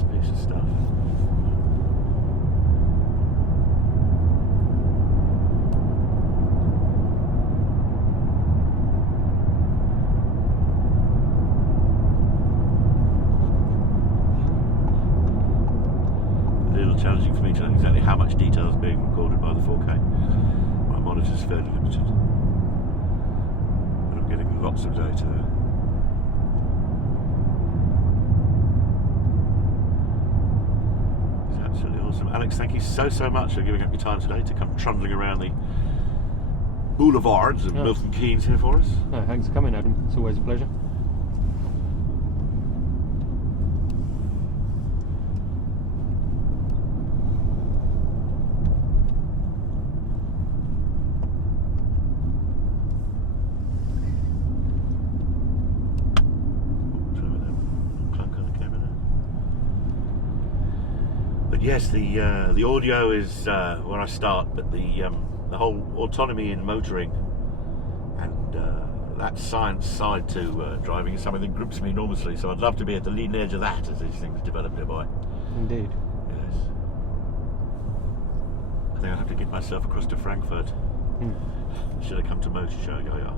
fabulous piece of stuff. A little challenging for me to know exactly how much detail is being recorded by the 4K. My monitor's fairly limited, but I'm getting lots of data there. Absolutely awesome. Alex, thank you so much for giving up your time today to come trundling around the boulevards of Milton Keynes here for us. No, thanks for coming, Adam. It's always a pleasure. Yes, the audio is where I start, but the whole autonomy in motoring and that science side to driving is something that grips me enormously. So I'd love to be at the leading edge of that as these things develop nearby. Indeed. Yes. I think I'll have to get myself across to Frankfurt. Should have come to Motor Show. Yeah.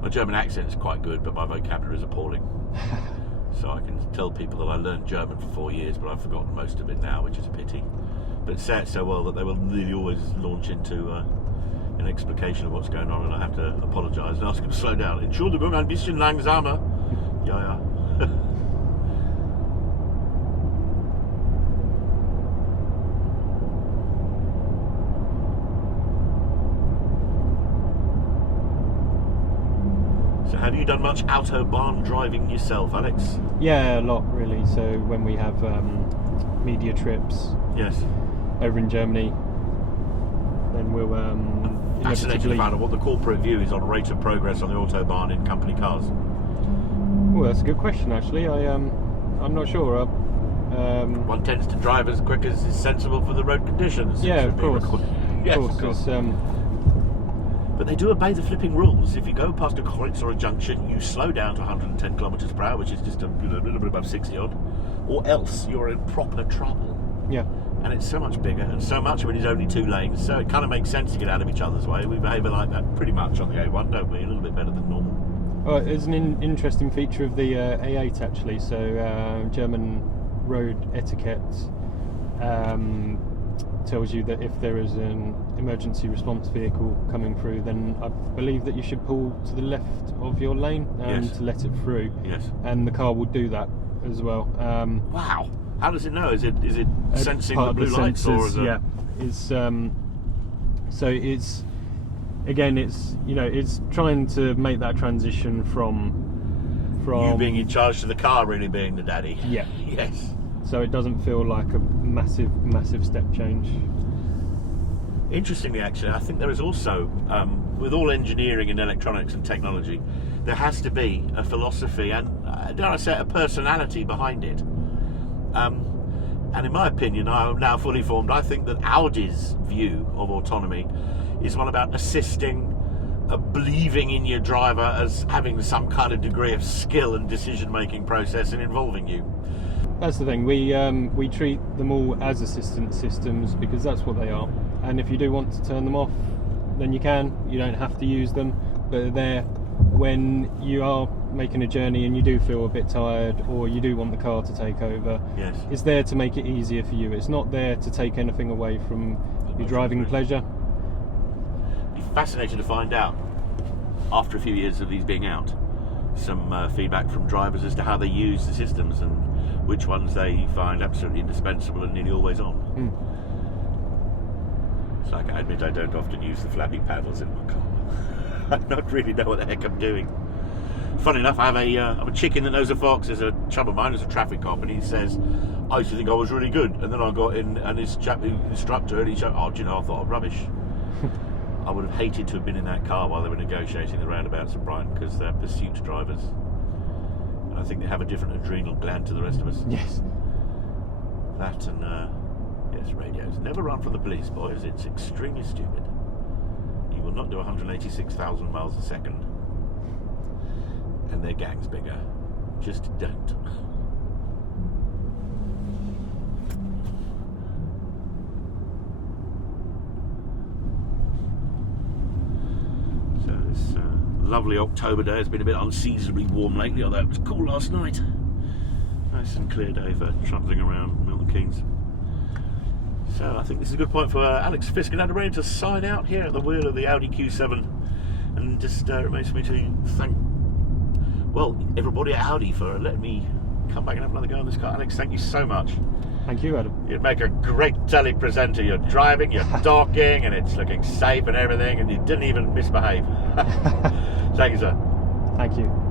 My German accent is quite good, but my vocabulary is appalling. So I can tell people that I learned German for 4 years, but I've forgotten most of it now, which is a pity. But it's set so well that they will nearly always launch into an explication of what's going on, and I have to apologise and ask them to slow down. Entschuldigung, ein bisschen langsamer. Ja. Have you done much Autobahn driving yourself, Alex? Yeah, a lot really. So when we have media trips, yes, over in Germany, then we'll fascinated to find out what the corporate view is on rate of progress on the Autobahn in company cars. Well, that's a good question actually. I'm not sure. One tends to drive as quick as is sensible for the road conditions. Yeah, of course. Yes, of course. But they do obey the flipping rules. If you go past a kreuz or a junction, you slow down to 110 kilometres per hour, which is just a little bit above 60 odd, or else you're in proper trouble. Yeah. And it's so much bigger, and so much when it's only 2 lanes, so it kind of makes sense to get out of each other's way. We behave like that pretty much on the A1, don't we? A little bit better than normal. Well, it's an interesting feature of the A8 actually. So German road etiquette tells you that if there is an emergency response vehicle coming through, then I believe that you should pull to the left of your lane to let it through. Yes. And the car will do that as well. Wow. How does it know? Is it sensing the blue lights, or is it? Yeah. It's so it's again it's trying to make that transition from you being in charge to the car really being the daddy. Yeah. Yes. So it doesn't feel like a massive step change. Interestingly, actually, I think there is also, with all engineering and electronics and technology, there has to be a philosophy and, dare I say, a personality behind it. And in my opinion, I am now fully formed, I think that Audi's view of autonomy is one about assisting, believing in your driver as having some kind of degree of skill and decision-making process and involving you. That's the thing, we treat them all as assistance systems because that's what they are. And if you do want to turn them off, then you can. You don't have to use them, but they're there when you are making a journey and you do feel a bit tired, or you do want the car to take over. Yes. It's there to make it easier for you. It's not there to take anything away from your driving pleasure. Be fascinated to find out, after a few years of these being out, some feedback from drivers as to how they use the systems and which ones they find absolutely indispensable and nearly always on. It's like, I admit I don't often use the flappy paddles in my car. I don't really know what the heck I'm doing. Funny enough, I have I'm a chicken that knows a fox. There's a chum of mine who's a traffic cop, and he says, I used to think I was really good, and then I got in, and this chap, instructor, and he said, oh, do you know, I thought I'm rubbish. I would have hated to have been in that car while they were negotiating the roundabouts of Brighton, because they're pursuit drivers. And I think they have a different adrenal gland to the rest of us. Yes. That and, yes, radios. Never run from the police, boys. It's extremely stupid. You will not do 186,000 miles a second making their gangs bigger. Just don't. So this lovely October day has been a bit unseasonably warm lately, although it was cool last night. Nice and clear day for travelling around Milton Keynes. So I think this is a good point for Alex Fisk and Adam Rayner to sign out here at the wheel of the Audi Q7, and just remains for me to thank, well, everybody at Audi for letting me come back and have another go on this car. Alex, thank you so much. Thank you, Adam. You'd make a great telly presenter. You're driving, you're talking, and it's looking safe and everything, and you didn't even misbehave. Thank you, sir. Thank you.